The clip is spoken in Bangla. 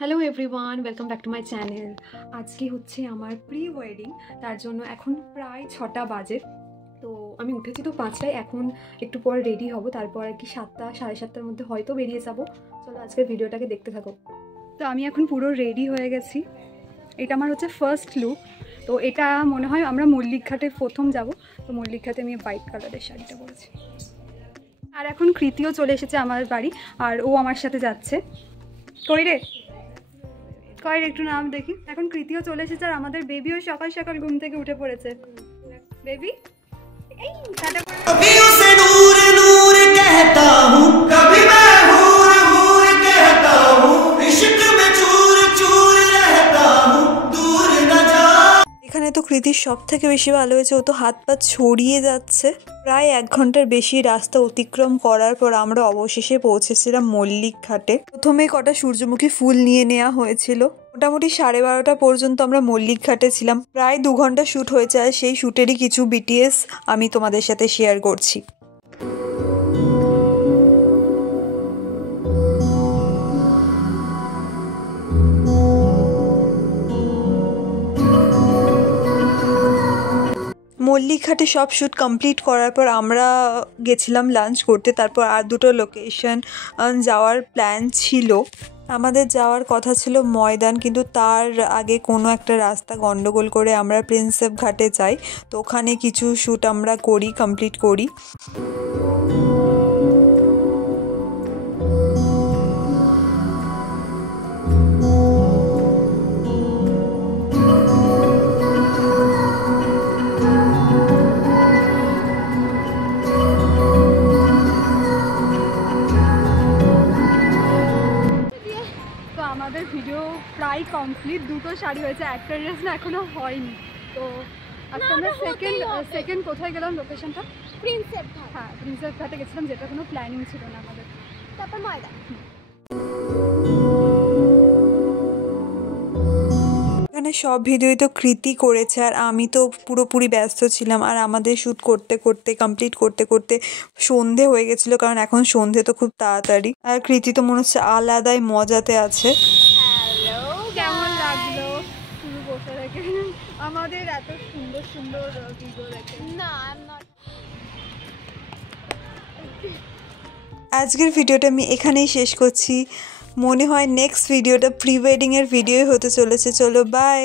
Hello everyone, welcome back to my channel. আজকে হচ্ছে আমার প্রি ওয়েডিং, তার জন্য এখন প্রায় 6টা বাজে। তো আমি উঠেছি তো 5টায়, এখন একটু পর রেডি হব, তারপর আর কি 7টা সাড়ে 7টার মধ্যে হয়তো বেরিয়ে যাবো। চলো আজকের ভিডিওটাকে দেখতে থাকো। তো আমি এখন পুরো রেডি হয়ে গেছি, এটা আমার হচ্ছে ফার্স্ট লুক। তো এটা মনে হয় আমরা মল্লিক ঘাটে প্রথম যাব, তো মল্লিক ঘাটে আমি হোয়াইট কালারের শাড়িটা পরেছি। আর এখন কৃতিও চলে এসেছে আমার বাড়ি, আর ও আমার সাথে যাচ্ছে। কই রে কয়ের একটু নাম দেখি। এখন কৃতিও চলে এসেছে আর আমাদের বেবিও সকাল সকাল ঘুম থেকে উঠে পড়েছে। বেবি এই টাটা করে कभी उसे नूर नूर कहता हूँ, कभी मैं हूर हूर कहता हूँ, इश्क में चूर चूर रहता हूँ, दूर न जा। এখানে তো কৃতির সব থেকে বেশি ভালো হয়েছে, ও তো হাত পা ছড়িয়ে যাচ্ছে। প্রায় 1 ঘন্টার বেশি রাস্তা অতিক্রম করার পর আমরা অবশেষে পৌঁছেছিলাম মল্লিক ঘাটে। প্রথমে কটা সূর্যমুখী ফুল নিয়ে নেওয়া হয়েছিল। মোটামুটি 12:30 পর্যন্ত আমরা মল্লিক ঘাটে ছিলাম। প্রায় 2 ঘন্টা শ্যুট হয়েছে, আর সেই শ্যুটেরই কিছু বিটিএস আমি তোমাদের সাথে শেয়ার করছি। মল্লিক ঘাটে সব শ্যুট কমপ্লিট করার পর আমরা গেছিলাম লাঞ্চ করতে। তারপর আর দুটো লোকেশন যাওয়ার প্ল্যান ছিল। আমাদের যাওয়ার কথা ছিল ময়দান, কিন্তু তার আগে কোনো একটা রাস্তা গন্ডগোল করে আমরা প্রিন্সেপ ঘাটে যাই। তো ওখানে কিছু শ্যুট আমরা কমপ্লিট করি। তো আমাদের ভিডিও প্রায় কমপ্লিট। দুটো শাড়ি হয়েছে, একটা ড্রেস না এখনো হয়নি। তো আজকে আমরা সেকেন্ড কোথায় গেলাম, লোকেশনটা প্রিন্সেপ ঘাট। হ্যাঁ প্রিন্সেপ ঘাটে গেছিলাম, যেটা কোনো প্ল্যানিং ছিল না আমাদের। তারপর ময়দান। এখানে সব ভিডিওই তো কৃতি করেছে, আর আমি তো পুরোপুরি ব্যস্ত ছিলাম। আর আমাদের শ্যুট কমপ্লিট করতে করতে সন্ধে হয়ে গেছিলো, কারণ এখন সন্ধে তো খুব তাড়াতাড়ি। আর কৃতি তো মনে হচ্ছে আলাদাই মজাতে আছে। হ্যালো, কেমন লাগলো শুরু বসে রেখে আমাদের এত সুন্দর সুন্দর ভিডিও দেখে? না, আই এম নট। আজকের ভিডিওটা আমি এখানেই শেষ করছি। মনে হয় নেক্সট ভিডিওটা প্রি ওয়েডিংয়ের ভিডিওই হতে চলেছে। চলো বাই।